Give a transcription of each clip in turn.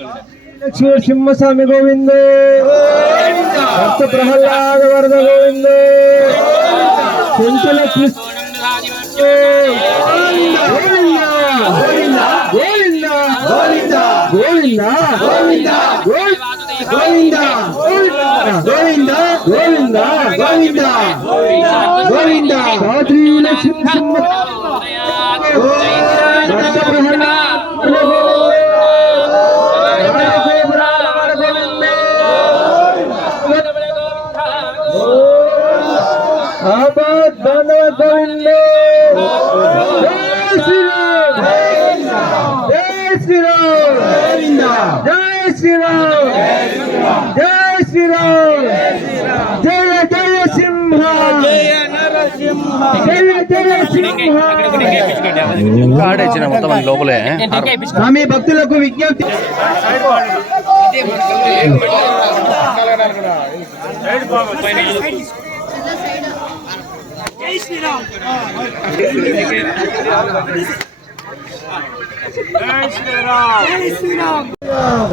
లక్ష్మీ నరసింహస్వామి గోవింద, భక్త ప్రహ్లాద వరద గోవింద, లక్ష్మి గోవింద గోవింద గోవింద గోవింద గోవింద గోవింద గోవింద గోవింద గోవింద గోవింద రాత్రి లక్ష్మీ లోపలే స్వామి భక్తులకు విజ్ఞప్తి, జై శ్రీరామ్ జై శ్రీరామ్ జై శ్రీరామ్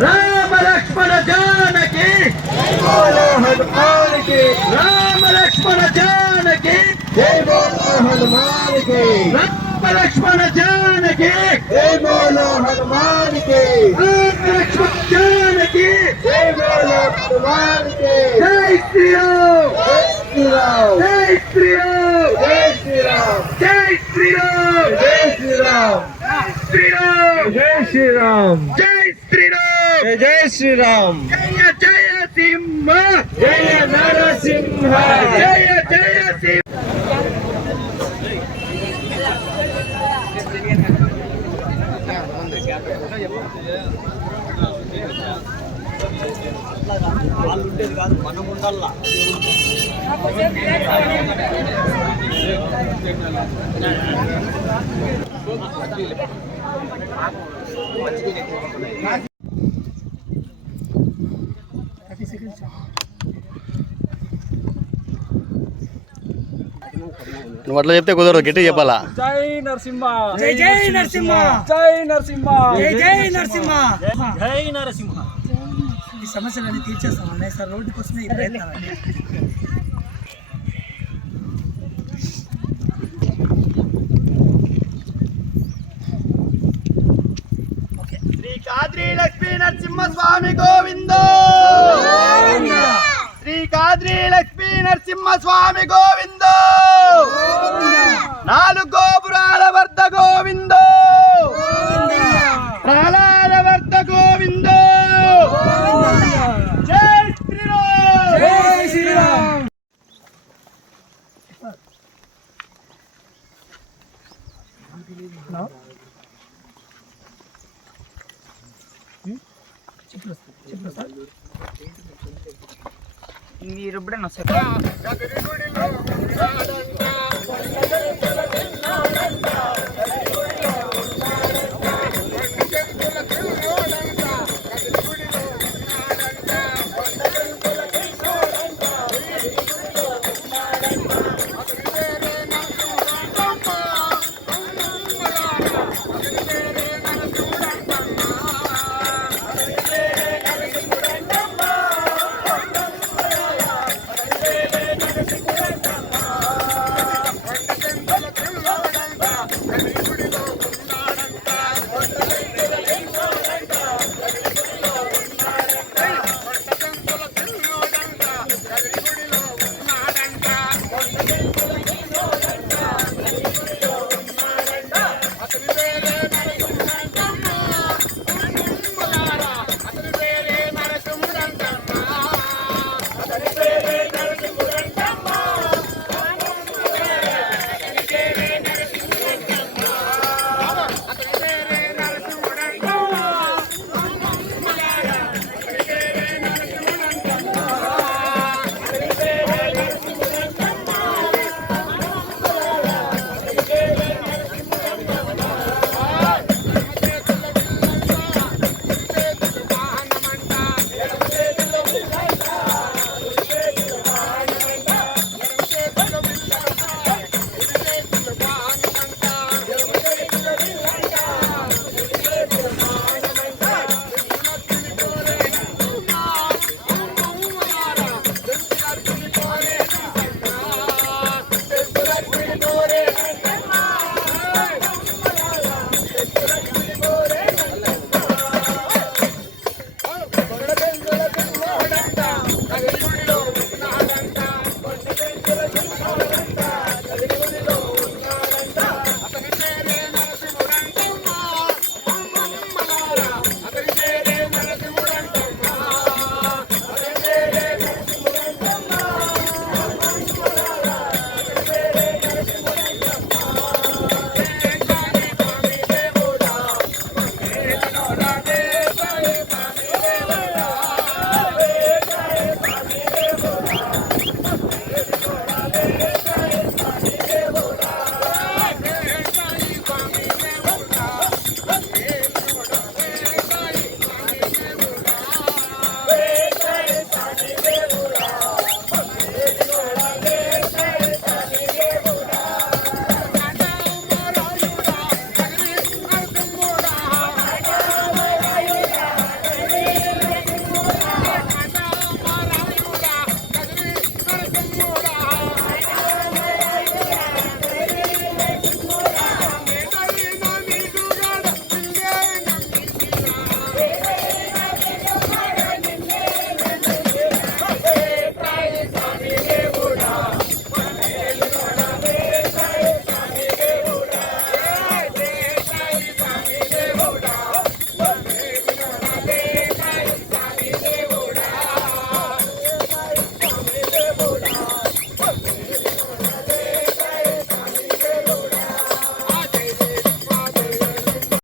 రామ లక్ష్మణ జానకి జై బోలో హనుమాన్ కి, రామ లక్ష్మణ జానకి జై బోలో హనుమాన్ కి, రామ లక్ష్మణ జానకి జై బోలో హనుమాన్ కి, రామ లక్ష్మణ జానకి జై బోలో హనుమాన్ కి, జై శ్రీరామ్ జై శ్రీరామ్ జై శ్రీరామ్ జై శ్రీరామ్ జై శ్రీరామ్ శ్రీరామ్ జై శ్రీరామ్ జై శ్రీరామ్ జై శ్రీరామ్ జయ జయ సింహ జయ నరసింహ జయ జయ సింహ. ఉండేది కాదు, మనం ఉండాలా. నువ్వు అట్లా చెప్తే కుదరదు, గట్టి చెప్పాలా. జై నరసింహ జై జై నరసింహ జై నరసింహ జై జై నరసింహ జై నరసింహ. ఈ సమస్యలన్నీ తీర్చేస్తామని సార్, రోడ్డు కోసమే ఈ ప్రయత్నాలండి. శ్రీ కాద్రి లక్ష్మీ నరసింహ స్వామి గోవింద, శ్రీ కాద్రి లక్ష్మీ నరసింహ స్వామి గోవింద, నాలుగు గోపురాల వర్ధ గోవింద, ప్రహ్లాద వర్ధ గోవింద, జై శ్రీరామ్ జై శ్రీరామ్. మీరు ఎప్పుడైనా